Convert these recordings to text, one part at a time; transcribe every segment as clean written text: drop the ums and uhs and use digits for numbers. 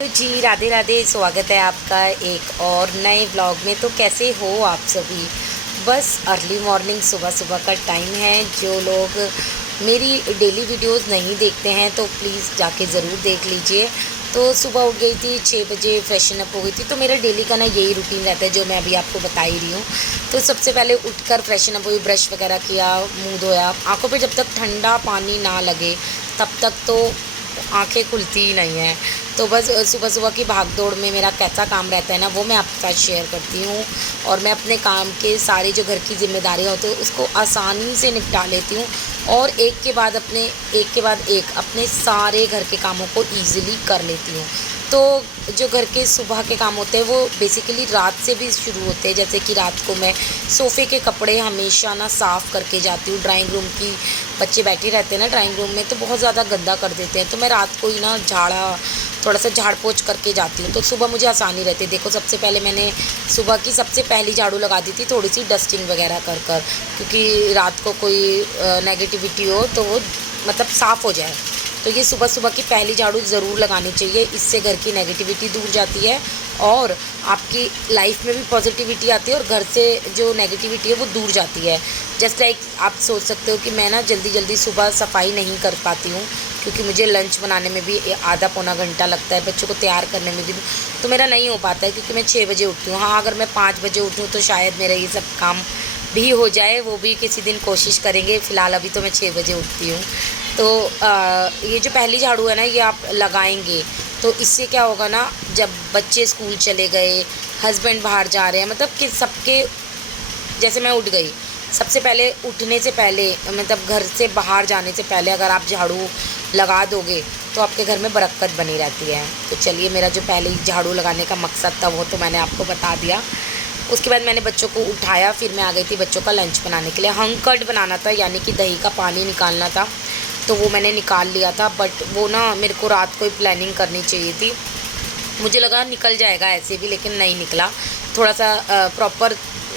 तो जी राधे राधे, स्वागत है आपका एक और नए व्लॉग में। तो कैसे हो आप सभी। बस अर्ली मॉर्निंग सुबह सुबह का टाइम है। जो लोग मेरी डेली वीडियोस नहीं देखते हैं तो प्लीज़ जाके ज़रूर देख लीजिए। तो सुबह उठ गई थी 6 बजे, फ्रेशन अप हो गई थी। तो मेरा डेली का ना यही रूटीन रहता है जो मैं अभी आपको बता ही रही हूँ। तो सबसे पहले उठकर फ्रेशन अप हुई, ब्रश वगैरह किया, मुँह धोया। आँखों पे जब तक ठंडा पानी ना लगे तब तक तो आंखें खुलती ही नहीं हैं। तो बस सुबह सुबह की भाग दौड़ में मेरा कैसा काम रहता है ना, वो मैं आपके साथ शेयर करती हूँ। और मैं अपने काम के सारे जो घर की जिम्मेदारियाँ होती हैं उसको आसानी से निपटा लेती हूँ। और एक के बाद एक अपने सारे घर के कामों को ईज़िली कर लेती हूँ। तो जो घर के सुबह के काम होते हैं वो बेसिकली रात से भी शुरू होते हैं। जैसे कि रात को मैं सोफ़े के कपड़े हमेशा ना साफ़ करके जाती हूँ। ड्राइंग रूम की बच्चे बैठे रहते हैं ना ड्राइंग रूम में, तो बहुत ज़्यादा गंदा कर देते हैं। तो मैं रात को ही ना थोड़ा सा झाड़ पोंछ करके जाती हूँ। तो सुबह मुझे आसानी रहती है। देखो, सबसे पहले मैंने सुबह की सबसे पहली झाड़ू लगा दी थी, थोड़ी सी डस्टिंग वगैरह कर कर, क्योंकि रात को कोई नेगेटिविटी हो तो वो मतलब साफ़ हो जाए। तो ये सुबह सुबह की पहली झाड़ू ज़रूर लगानी चाहिए। इससे घर की नेगेटिविटी दूर जाती है और आपकी लाइफ में भी पॉजिटिविटी आती है और घर से जो नेगेटिविटी है वो दूर जाती है। जस्ट लाइक आप सोच सकते हो कि मैं ना जल्दी जल्दी सुबह सफाई नहीं कर पाती हूँ, क्योंकि मुझे लंच बनाने में भी आधा पौना घंटा लगता है, बच्चों को तैयार करने में भी। तो मेरा नहीं हो पाता है क्योंकि मैं 6 बजे उठती हूँ। हाँ, अगर मैं 5 बजे उठूँ तो शायद मेरा ये सब काम भी हो जाए, वो भी किसी दिन कोशिश करेंगे। फ़िलहाल अभी तो मैं 6 बजे उठती हूँ। तो ये जो पहली झाड़ू है ना, ये आप लगाएंगे तो इससे क्या होगा ना, जब बच्चे स्कूल चले गए, हस्बैंड बाहर जा रहे हैं, मतलब कि सबके, जैसे मैं उठ गई, सबसे पहले उठने से पहले, मतलब घर से बाहर जाने से पहले अगर आप झाड़ू लगा दोगे तो आपके घर में बरकत बनी रहती है। तो चलिए, मेरा जो पहले झाड़ू लगाने का मकसद था वो तो मैंने आपको बता दिया। उसके बाद मैंने बच्चों को उठाया, फिर मैं आ गई थी बच्चों का लंच बनाने के लिए। हंग कर्ड बनाना था, यानी कि दही का पानी निकालना था। तो वो मैंने निकाल लिया था, बट वो ना मेरे को रात को ही प्लानिंग करनी चाहिए थी। मुझे लगा निकल जाएगा ऐसे भी, लेकिन नहीं निकला। थोड़ा सा प्रॉपर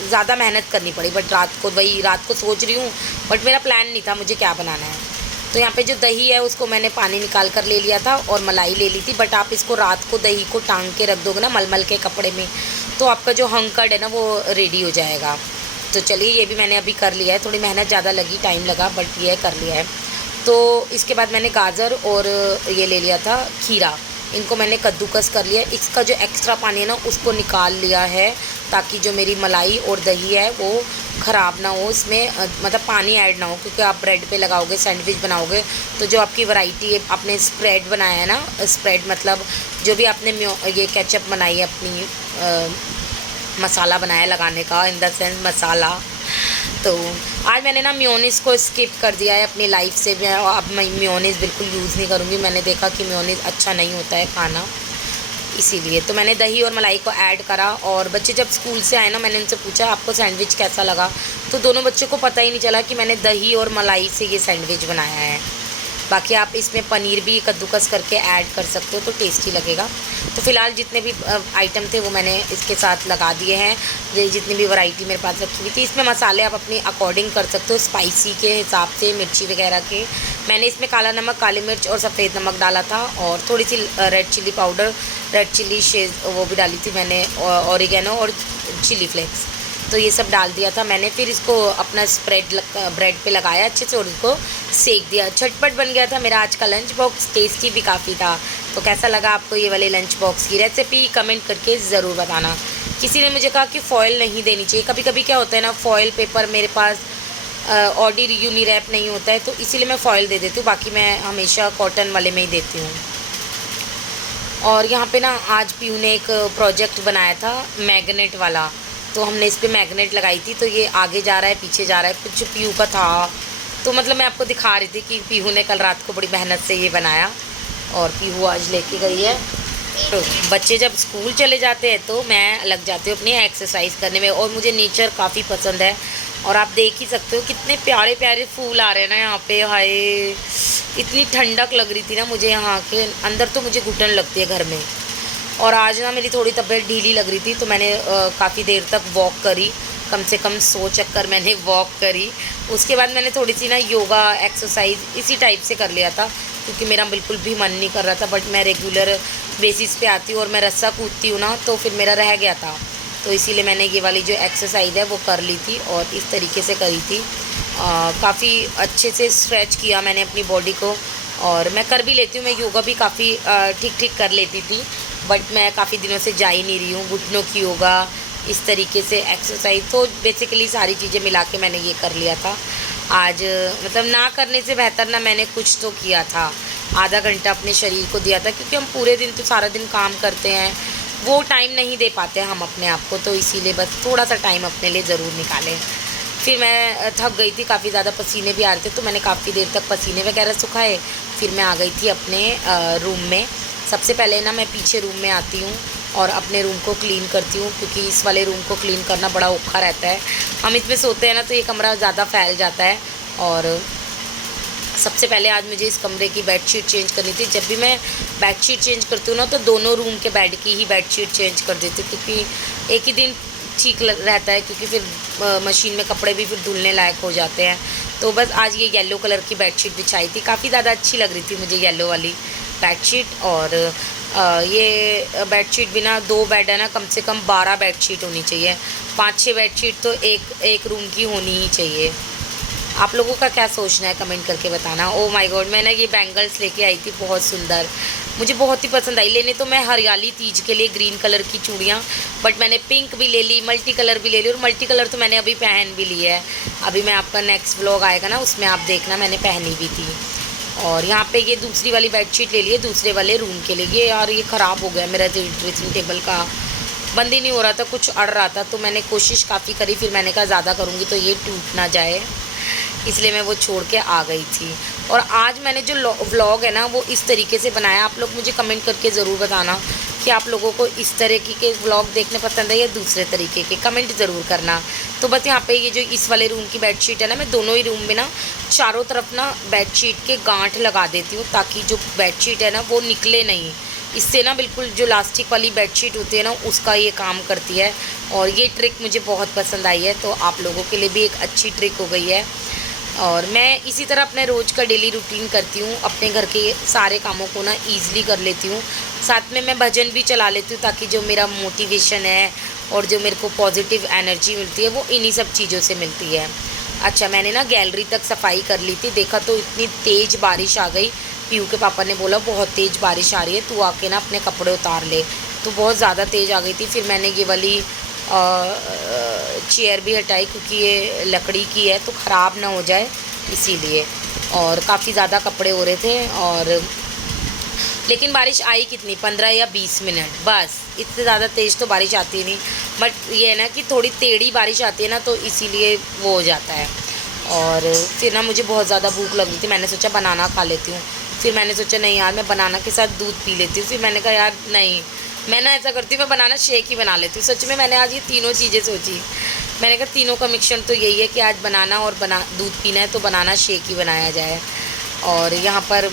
ज़्यादा मेहनत करनी पड़ी, बट रात को सोच रही हूँ, बट मेरा प्लान नहीं था मुझे क्या बनाना है। तो यहाँ पे जो दही है उसको मैंने पानी निकाल कर ले लिया था और मलाई ले ली थी। बट आप इसको रात को दही को टांग के रख दोगे ना मलमल के कपड़े में, तो आपका जो हंकड़ है ना वो रेडी हो जाएगा। तो चलिए, ये भी मैंने अभी कर लिया है। थोड़ी मेहनत ज़्यादा लगी, टाइम लगा, बट ये कर लिया है। तो इसके बाद मैंने गाजर और ये ले लिया था खीरा, इनको मैंने कद्दूकस कर लिया। इसका जो एक्स्ट्रा पानी है ना उसको निकाल लिया है, ताकि जो मेरी मलाई और दही है वो ख़राब ना हो, इसमें मतलब पानी ऐड ना हो। क्योंकि आप ब्रेड पे लगाओगे, सैंडविच बनाओगे, तो जो आपकी वैरायटी है, आपने स्प्रेड बनाया है ना, स्प्रेड मतलब जो भी आपने ये केचप बनाई है अपनी, मसाला बनाया लगाने का, इन द सेंस मसाला। तो आज मैंने ना मेयोनीज़ को स्किप कर दिया है अपनी लाइफ से। मैं अब मैं मेयोनीज़ बिल्कुल यूज़ नहीं करूँगी। मैंने देखा कि मेयोनीज़ अच्छा नहीं होता है खाना, इसीलिए। तो मैंने दही और मलाई को ऐड करा। और बच्चे जब स्कूल से आए ना, मैंने उनसे पूछा आपको सैंडविच कैसा लगा, तो दोनों बच्चों को पता ही नहीं चला कि मैंने दही और मलाई से ये सैंडविच बनाया है। बाकी आप इसमें पनीर भी कद्दूकस करके ऐड कर सकते हो तो टेस्टी लगेगा। तो फ़िलहाल जितने भी आइटम थे वो मैंने इसके साथ लगा दिए हैं। ये जितनी भी वैरायटी मेरे पास रखी हुई थी, इसमें मसाले आप अपनी अकॉर्डिंग कर सकते हो, स्पाइसी के हिसाब से, मिर्ची वगैरह के। मैंने इसमें काला नमक, काली मिर्च और सफ़ेद नमक डाला था, और थोड़ी सी red chilli powder, red chilli शेज़ वो भी डाली थी मैंने, ऑरिगेनो और चिली फ्लेक्स। तो ये सब डाल दिया था मैंने। फिर इसको अपना ब्रेड पे लगाया अच्छे से और इसको सेक दिया। झटपट बन गया था मेरा आज का लंच बॉक्स, टेस्टी भी काफ़ी था। तो कैसा लगा आपको ये वाले लंच बॉक्स की रेसिपी, कमेंट करके ज़रूर बताना। किसी ने मुझे कहा कि फ़ॉइल नहीं देनी चाहिए। कभी कभी क्या होता है ना, फ़ॉइल पेपर मेरे पास ऑडी यूनी रैप नहीं होता है, तो इसीलिए मैं फ़ॉइल दे देती हूँ। बाकी मैं हमेशा कॉटन वाले में ही देती हूँ। और यहाँ पे ना आज पीयू ने एक प्रोजेक्ट बनाया था मैग्नेट वाला, तो हमने इस पर मैग्नेट लगाई थी। तो ये आगे जा रहा है, पीछे जा रहा है, कुछ पीयू का था। तो मतलब मैं आपको दिखा रही थी कि पीयू ने कल रात को बड़ी मेहनत से ये बनाया और पीयू आज लेके गई है। तो बच्चे जब स्कूल चले जाते हैं तो मैं लग जाती हूँ अपनी एक्सरसाइज करने में। और मुझे नेचर काफ़ी पसंद है, और आप देख ही सकते हो कितने प्यारे प्यारे फूल आ रहे हैं ना यहाँ पे। हाय, इतनी ठंडक लग रही थी ना मुझे यहाँ के अंदर, तो मुझे घुटन लगती है घर में। और आज ना मेरी थोड़ी तबीयत ढीली लग रही थी, तो मैंने काफ़ी देर तक वॉक करी, कम से कम 100 चक्कर मैंने वॉक करी। उसके बाद मैंने थोड़ी सी ना योगा एक्सरसाइज इसी टाइप से कर लिया था, क्योंकि मेरा बिल्कुल भी मन नहीं कर रहा था। बट मैं रेगुलर बेसिस पे आती हूँ और मैं रस्सा कूदती हूँ ना, तो फिर मेरा रह गया था, तो इसीलिए मैंने ये वाली जो एक्सरसाइज है वो कर ली थी और इस तरीके से करी थी। काफ़ी अच्छे से स्ट्रेच किया मैंने अपनी बॉडी को, और मैं कर भी लेती हूँ, मैं योगा भी काफ़ी ठीक ठीक कर लेती थी, बट मैं काफ़ी दिनों से जा ही नहीं रही हूँ। घुटनों की योगा, इस तरीके से एक्सरसाइज, तो बेसिकली सारी चीज़ें मिला के मैंने ये कर लिया था आज। मतलब ना करने से बेहतर ना मैंने कुछ तो किया था, आधा घंटा अपने शरीर को दिया था, क्योंकि हम पूरे दिन तो सारा दिन काम करते हैं, वो टाइम नहीं दे पाते हम अपने आप को, तो इसीलिए बस थोड़ा सा टाइम अपने लिए ज़रूर निकालें। फिर मैं थक गई थी, काफ़ी ज़्यादा पसीने भी आ रहे थे, तो मैंने काफ़ी देर तक पसीने वगैरह सुखाए। फिर मैं आ गई थी अपने रूम में। सबसे पहले ना मैं पीछे रूम में आती हूँ और अपने रूम को क्लीन करती हूँ, क्योंकि इस वाले रूम को क्लीन करना बड़ा औखा रहता है। हम इसमें सोते हैं ना, तो ये कमरा ज़्यादा फैल जाता है। और सबसे पहले आज मुझे इस कमरे की बेडशीट चेंज करनी थी। जब भी मैं बेडशीट चेंज करती हूँ ना, तो दोनों रूम के बेड की ही बेडशीट चेंज कर देती हूँ, क्योंकि एक ही दिन ठीक रहता है, क्योंकि फिर मशीन में कपड़े भी फिर धुलने लायक हो जाते हैं। तो बस आज ये येलो कलर की बेडशीट बिछाई थी, काफ़ी ज़्यादा अच्छी लग रही थी मुझे येलो वाली बेडशीट। और ये बेडशीट भी ना, 2 बेड है ना, कम से कम 12 बेडशीट होनी चाहिए। 5-6 बेडशीट तो एक रूम की होनी ही चाहिए। आप लोगों का क्या सोचना है कमेंट करके बताना। ओ माय गॉड, मैं ना ये बैंगल्स लेके आई थी, बहुत सुंदर, मुझे बहुत ही पसंद आई। लेने तो मैं हरियाली तीज के लिए ग्रीन कलर की चूड़ियाँ, बट मैंने पिंक भी ले ली, मल्टी कलर भी ले ली, और मल्टी कलर तो मैंने अभी पहन भी ली है। अभी मैं आपका नेक्स्ट व्लॉग आएगा ना, उसमें आप देखना, मैंने पहनी भी थी। और यहाँ पे ये दूसरी वाली बेडशीट ले ली है दूसरे वाले रूम के लिए। ये यार ये ख़राब हो गया मेरा ड्रेसिंग टेबल का, बंद ही नहीं हो रहा था, कुछ अड़ रहा था, तो मैंने कोशिश काफ़ी करी, फिर मैंने कहा ज़्यादा करूँगी तो ये टूट ना जाए, इसलिए मैं वो छोड़ के आ गई थी। और आज मैंने जो व्लॉग है ना, वो इस तरीके से बनाया। आप लोग मुझे कमेंट करके ज़रूर बताना कि आप लोगों को इस तरीके के व्लॉग देखने पसंद है या दूसरे तरीके के, कमेंट ज़रूर करना। तो बस यहाँ पे ये जो इस वाले रूम की बेडशीट है ना, मैं दोनों ही रूम में ना चारों तरफ ना बेडशीट के गांठ लगा देती हूँ, ताकि जो बेडशीट है ना वो निकले नहीं। इससे ना बिल्कुल जो लास्टिक वाली बेडशीट होती है ना, उसका ये काम करती है। और ये ट्रिक मुझे बहुत पसंद आई है, तो आप लोगों के लिए भी एक अच्छी ट्रिक हो गई है। और मैं इसी तरह अपने रोज़ का डेली रूटीन करती हूँ, अपने घर के सारे कामों को ना ईज़िली कर लेती हूँ। साथ में मैं भजन भी चला लेती हूँ, ताकि जो मेरा मोटिवेशन है और जो मेरे को पॉजिटिव एनर्जी मिलती है, वो इन्हीं सब चीज़ों से मिलती है। अच्छा, मैंने ना गैलरी तक सफाई कर ली थी, देखा तो इतनी तेज़ बारिश आ गई। पीयू के पापा ने बोला बहुत तेज़ बारिश आ रही है, तू आके ना अपने कपड़े उतार ले, तो बहुत ज़्यादा तेज़ आ गई थी। फिर मैंने ये वाली चेयर भी हटाई, क्योंकि ये लकड़ी की है तो ख़राब ना हो जाए इसीलिए। और काफ़ी ज़्यादा कपड़े हो रहे थे, और लेकिन बारिश आई कितनी, 15 या 20 मिनट बस, इससे ज़्यादा तेज़ तो बारिश आती नहीं। बट ये है ना कि थोड़ी टेढ़ी बारिश आती है ना, तो इसीलिए वो हो जाता है। और फिर ना मुझे बहुत ज़्यादा भूख लग रही थी, मैंने सोचा बनाना खा लेती हूँ। फिर मैंने सोचा नहीं यार, मैं बनाना के साथ दूध पी लेती हूँ। फिर मैंने कहा यार नहीं, मैं ना ऐसा करती हूँ, मैं बनाना शेक ही बना लेती हूँ। सच में मैंने आज ये तीनों चीज़ें सोची, मैंने कहा तीनों का मिक्सचर तो यही है कि आज बनाना और दूध पीना है, तो बनाना शेक ही बनाया जाए। और यहाँ पर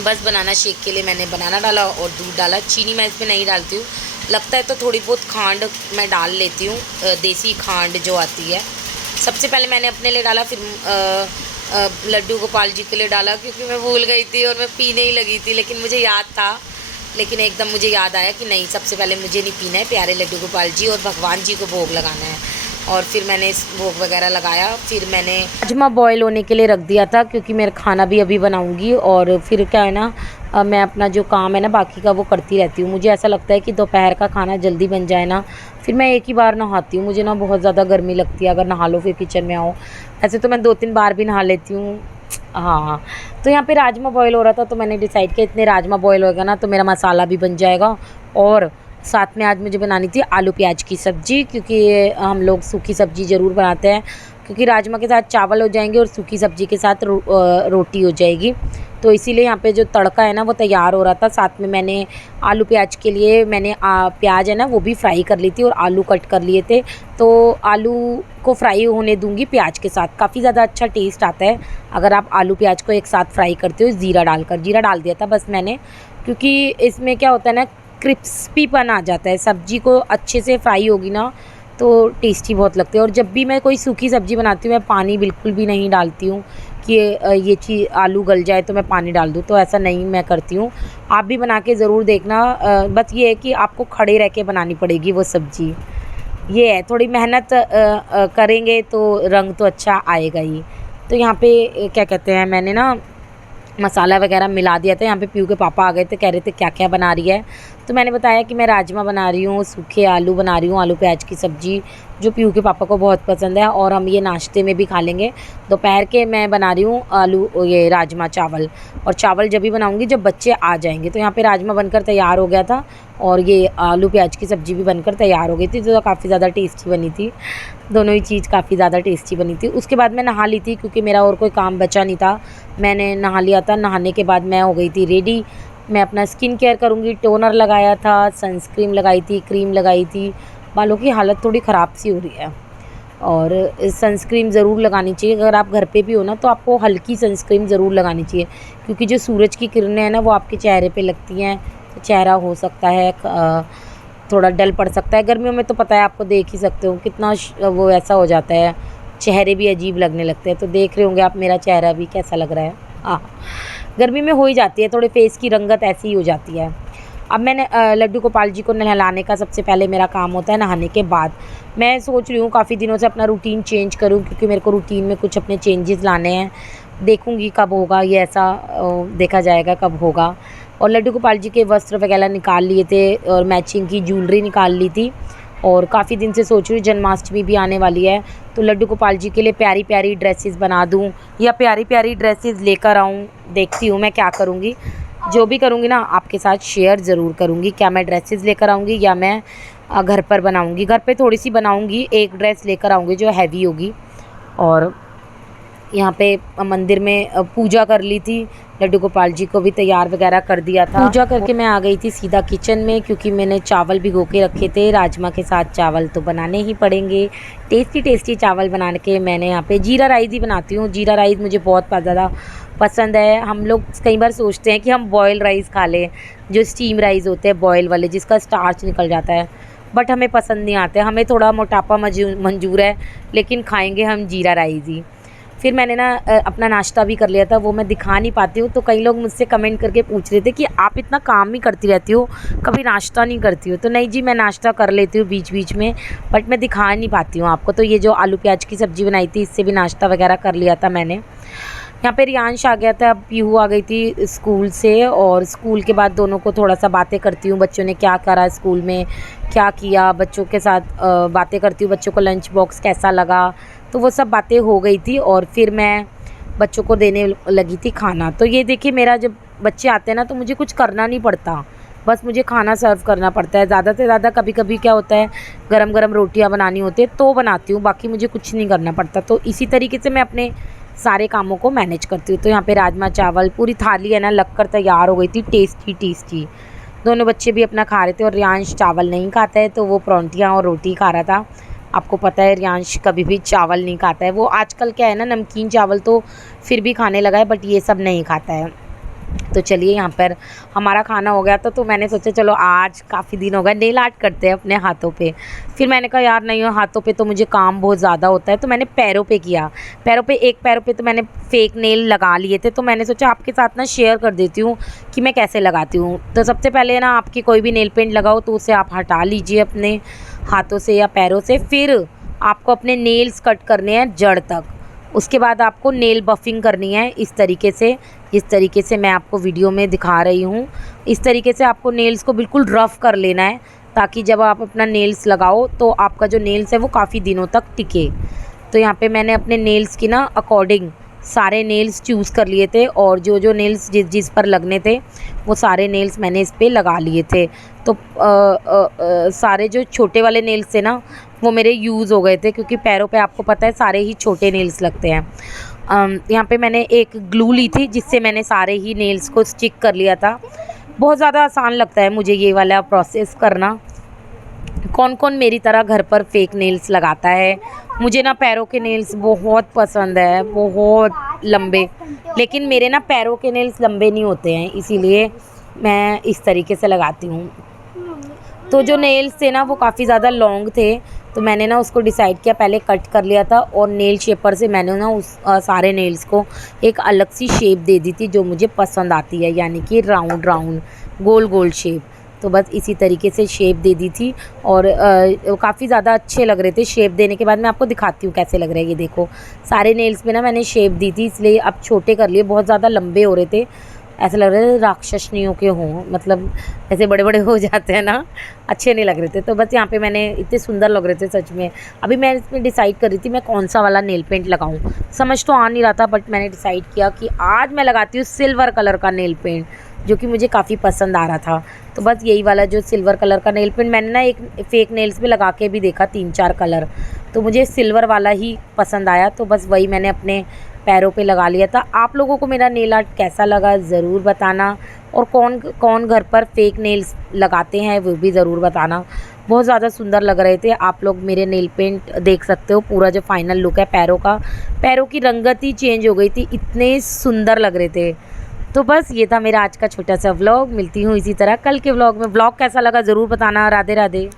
बस बनाना शेक के लिए मैंने बनाना डाला और दूध डाला। चीनी मैं इसमें नहीं डालती हूँ, लगता है तो थोड़ी बहुत खांड मैं डाल लेती हूँ, देसी खांड जो आती है। सबसे पहले मैंने अपने लिए डाला, फिर लड्डू गोपाल जी के लिए डाला, क्योंकि मैं भूल गई थी और मैं पीने ही लगी थी, लेकिन मुझे याद था। लेकिन एकदम मुझे याद आया कि नहीं, सबसे पहले मुझे नहीं पीना है, प्यारे लड्डू गोपाल जी और भगवान जी को भोग लगाना है। और फिर मैंने इस भोग वगैरह लगाया। फिर मैंने राजमा बॉयल होने के लिए रख दिया था, क्योंकि मेरा खाना भी अभी बनाऊंगी। और फिर क्या है ना, मैं अपना जो काम है ना बाकी का, वो करती रहती हूँ। मुझे ऐसा लगता है कि दोपहर का खाना जल्दी बन जाए ना, फिर मैं एक ही बार नहाती हूँ। मुझे ना बहुत ज़्यादा गर्मी लगती है अगर नहा लो फिर किचन में आओ। ऐसे तो मैं 2-3 बार भी नहा लेती हूँ। हाँ, तो यहाँ पे राजमा बॉयल हो रहा था, तो मैंने डिसाइड किया इतने राजमा बॉयल होएगा ना, तो मेरा मसाला भी बन जाएगा। और साथ में आज मुझे बनानी थी आलू प्याज की सब्ज़ी, क्योंकि हम लोग सूखी सब्ज़ी ज़रूर बनाते हैं, क्योंकि राजमा के साथ चावल हो जाएंगे और सूखी सब्ज़ी के साथ रोटी हो जाएगी। तो इसीलिए यहाँ पे जो तड़का है ना वो तैयार हो रहा था। साथ में मैंने आलू प्याज के लिए मैंने प्याज है ना वो भी फ्राई कर ली थी और आलू कट कर लिए थे। तो आलू को फ्राई होने दूंगी प्याज के साथ, काफ़ी ज़्यादा अच्छा टेस्ट आता है अगर आप आलू प्याज को एक साथ फ्राई करते हो। ज़ीरा डालकर, ज़ीरा डाल दिया था बस मैंने, क्योंकि इसमें क्या होता है ना, क्रिस्पीपन आ जाता है। सब्ज़ी को अच्छे से फ्राई होगी ना तो टेस्टी बहुत लगती है। और जब भी मैं कोई सूखी सब्ज़ी बनाती हूँ, मैं पानी बिल्कुल भी नहीं डालती हूँ, कि ये चीज़ आलू गल जाए तो मैं पानी डाल दूँ, तो ऐसा नहीं मैं करती हूँ। आप भी बना के ज़रूर देखना। बस ये है कि आपको खड़े रह के बनानी पड़ेगी वो सब्ज़ी। ये है, थोड़ी मेहनत करेंगे तो रंग तो अच्छा आएगा ही। तो यहाँ पे क्या कहते हैं, मैंने ना मसाला वगैरह मिला दिया था। यहाँ पे पीयू के पापा आ गए थे, कह रहे थे क्या-क्या बना रही है? तो मैंने बताया कि मैं राजमा बना रही हूँ, सूखे आलू बना रही हूँ, आलू प्याज की सब्ज़ी, जो पीयू के पापा को बहुत पसंद है और हम ये नाश्ते में भी खा लेंगे। दोपहर के मैं बना रही हूँ आलू ये राजमा चावल, और चावल जब भी बनाऊँगी जब बच्चे आ जाएँगे। तो यहाँ पे राजमा बनकर तैयार हो गया था और ये आलू प्याज की सब्ज़ी भी बनकर तैयार हो गई थी, जो काफ़ी ज़्यादा टेस्टी बनी थी। दोनों ही चीज़ काफ़ी ज़्यादा टेस्टी बनी थी। उसके बाद मैं नहा ली थी क्योंकि मेरा और कोई काम बचा नहीं था। मैंने नहा लिया था, नहाने के बाद मैं हो गई थी रेडी। मैं अपना स्किन केयर करूँगी, टोनर लगाया था, सनस्क्रीन लगाई थी, क्रीम लगाई थी। बालों की हालत थोड़ी ख़राब सी हो रही है और सनस्क्रीन ज़रूर लगानी चाहिए। अगर आप घर पे भी हो ना तो आपको हल्की सनस्क्रीन ज़रूर लगानी चाहिए, क्योंकि जो सूरज की किरणें हैं ना वो आपके चेहरे पे लगती हैं तो चेहरा हो सकता है थोड़ा डल पड़ सकता है। गर्मियों में तो पता है, आपको देख ही सकते हो कितना वो ऐसा हो जाता है, चेहरे भी अजीब लगने लगते हैं। तो देख रहे होंगे आप मेरा चेहरा भी कैसा लग रहा है। हाँ, गर्मी में हो ही जाती है, थोड़े फेस की रंगत ऐसी ही हो जाती है। अब मैंने लड्डू गोपाल जी को नहलाने का सबसे पहले मेरा काम होता है नहाने के बाद। मैं सोच रही हूँ काफ़ी दिनों से अपना रूटीन चेंज करूँ, क्योंकि मेरे को रूटीन में कुछ अपने चेंजेस लाने हैं। देखूँगी कब होगा ये, ऐसा देखा जाएगा कब होगा। और लड्डू गोपाल जी के वस्त्र वगैरह निकाल लिए थे और मैचिंग की ज्वेलरी निकाल ली थी। और काफ़ी दिन से सोच रही हूँ, जन्माष्टमी भी आने वाली है तो लड्डू गोपाल जी के लिए प्यारी प्यारी ड्रेसेस बना दूँ या प्यारी प्यारी ड्रेसेस लेकर आऊँ। देखती हूँ मैं क्या करूँगी। जो भी करूँगी ना आपके साथ शेयर ज़रूर करूँगी। क्या मैं ड्रेसेस लेकर आऊँगी या मैं घर पर बनाऊँगी। घर पे थोड़ी सी बनाऊँगी, एक ड्रेस लेकर आऊँगी जो हैवी होगी। और यहाँ पे मंदिर में पूजा कर ली थी, लड्डू गोपाल जी को भी तैयार वगैरह कर दिया था। पूजा करके मैं आ गई थी सीधा किचन में, क्योंकि मैंने चावल भिगो के रखे थे। राजमा के साथ चावल तो बनाने ही पड़ेंगे। टेस्टी टेस्टी चावल बना के मैंने यहाँ पे जीरा राइस ही बनाती हूँ। जीरा राइस मुझे बहुत ज़्यादा पसंद है। हम लोग कई बार सोचते हैं कि हम बॉयल राइस खा लें, जो स्टीम राइस होते हैं बॉयल वाले, जिसका स्टार्च निकल जाता है, बट हमें पसंद नहीं आते। हमें थोड़ा मोटापा मंजूर है, लेकिन खाएँगे हम जीरा राइस ही। फिर मैंने ना अपना नाश्ता भी कर लिया था, वो मैं दिखा नहीं पाती हूँ। तो कई लोग मुझसे कमेंट करके पूछ रहे थे कि आप इतना काम ही करती रहती हो, कभी नाश्ता नहीं करती हो। तो नहीं जी, मैं नाश्ता कर लेती हूँ बीच बीच में, बट मैं दिखा नहीं पाती हूँ आपको। तो ये जो आलू प्याज की सब्ज़ी बनाई थी, इससे भी नाश्ता वगैरह कर लिया था मैंने। यहाँ पे रियांश आ गया था, अब पीहू आ गई थी स्कूल से, और स्कूल के बाद दोनों को थोड़ा सा बातें करती हूँ, बच्चों ने क्या करा स्कूल में, क्या किया, बच्चों के साथ बातें करती हूँ, बच्चों को लंच बॉक्स कैसा लगा। तो वो सब बातें हो गई थी और फिर मैं बच्चों को देने लगी थी खाना। तो ये देखिए, मेरा जब बच्चे आते हैं ना तो मुझे कुछ करना नहीं पड़ता, बस मुझे खाना सर्व करना पड़ता है। ज़्यादा से ज़्यादा कभी कभी क्या होता है, गरम गरम रोटियां बनानी होती है तो बनाती हूँ, बाकी मुझे कुछ नहीं करना पड़ता। तो इसी तरीके से मैं अपने सारे कामों को मैनेज करती हूँ। तो यहाँ पे राजमा चावल पूरी थाली है ना लगकर तैयार हो गई थी, टेस्टी टेस्टी। दोनों बच्चे भी अपना खा रहे थे और रियांश चावल नहीं खाता है तो वो परौंठियाँ और रोटी खा रहा था। आपको पता है रियांश कभी भी चावल नहीं खाता है। वो आजकल क्या है ना, नमकीन चावल तो फिर भी खाने लगा है, बट ये सब नहीं खाता है। तो चलिए, यहाँ पर हमारा खाना हो गया था तो मैंने सोचा चलो आज काफ़ी दिन हो गए, नेल आर्ट करते हैं अपने हाथों पे। फिर मैंने कहा यार नहीं, हाथों पे तो मुझे काम बहुत ज़्यादा होता है, तो मैंने पैरों पे किया। पैरों पे तो मैंने फेक नेल लगा लिए थे, तो मैंने सोचा आपके साथ ना शेयर कर देती हूँ कि मैं कैसे लगाती हूँ। तो सबसे पहले ना, आपकी कोई भी नेल पेंट लगाओ तो उसे आप हटा लीजिए अपने हाथों से या पैरों से। फिर आपको अपने नेल्स कट करने हैं जड़ तक। उसके बाद आपको नेल बफिंग करनी है इस तरीके से, जिस तरीके से मैं आपको वीडियो में दिखा रही हूँ। इस तरीके से आपको नेल्स को बिल्कुल रफ़ कर लेना है, ताकि जब आप अपना नेल्स लगाओ तो आपका जो नेल्स है वो काफ़ी दिनों तक टिके। तो यहाँ पे मैंने अपने नेल्स की ना अकॉर्डिंग सारे नेल्स चूज़ कर लिए थे, और जो जो नेल्स जिस जिस पर लगने थे वो सारे नेल्स मैंने इस पर लगा लिए थे। तो सारे जो छोटे वाले नेल्स थे ना वो मेरे यूज़ हो गए थे, क्योंकि पैरों पे आपको पता है सारे ही छोटे नेल्स लगते हैं। यहाँ पे मैंने एक ग्लू ली थी जिससे मैंने सारे ही नेल्स को स्टिक कर लिया था। बहुत ज़्यादा आसान लगता है मुझे ये वाला प्रोसेस करना। कौन कौन मेरी तरह घर पर फेक नेल्स लगाता है? मुझे ना पैरों के नेल्स बहुत पसंद है, बहुत लंबे, लेकिन मेरे ना पैरों के नेल्स लंबे नहीं होते हैं, इसीलिए मैं इस तरीके से लगाती हूँ। तो जो नेल्स थे ना वो काफ़ी ज़्यादा लॉन्ग थे, तो मैंने ना उसको डिसाइड किया, पहले कट कर लिया था और नेल शेपर से मैंने ना उस सारे नेल्स को एक अलग सी शेप दे दी थी जो मुझे पसंद आती है, यानी कि राउंड राउंड गोल गोल शेप। तो बस इसी तरीके से शेप दे दी थी और काफ़ी ज़्यादा अच्छे लग रहे थे। शेप देने के बाद मैं आपको दिखाती हूँ कैसे लग रहे हैं। ये देखो, सारे नेल्स पे ना मैंने शेप दी थी, इसलिए अब छोटे कर लिए, बहुत ज़्यादा लंबे हो रहे थे, ऐसा लग रहा है राक्षसनियों के हों, मतलब ऐसे बड़े बड़े हो जाते हैं ना, अच्छे नहीं लग रहे थे। तो बस यहाँ पे मैंने, इतने सुंदर लग रहे थे सच में। अभी मैं इसमें डिसाइड कर रही थी मैं कौन सा वाला नेल पेंट लगाऊँ, समझ तो आ नहीं रहा था, बट मैंने डिसाइड किया कि आज मैं लगाती हूँ सिल्वर कलर का नेल पेंट, जो कि मुझे काफ़ी पसंद आ रहा था। तो बस यही वाला जो सिल्वर कलर का नेल पेंट, मैंने ना एक फेक नेल्स पे लगा के भी देखा 3-4 कलर, तो मुझे सिल्वर वाला ही पसंद आया, तो बस वही मैंने अपने पैरों पे लगा लिया था। आप लोगों को मेरा नेल आर्ट कैसा लगा ज़रूर बताना, और कौन कौन घर पर फेक नेल्स लगाते हैं वो भी ज़रूर बताना। बहुत ज़्यादा सुंदर लग रहे थे। आप लोग मेरे नेल पेंट देख सकते हो, पूरा जो फाइनल लुक है पैरों का, पैरों की रंगत ही चेंज हो गई थी, इतने सुंदर लग रहे थे। तो बस ये था मेरा आज का छोटा सा व्लॉग। मिलती हूँ इसी तरह कल के व्लॉग में। व्लॉग कैसा लगा ज़रूर बताना। राधे राधे।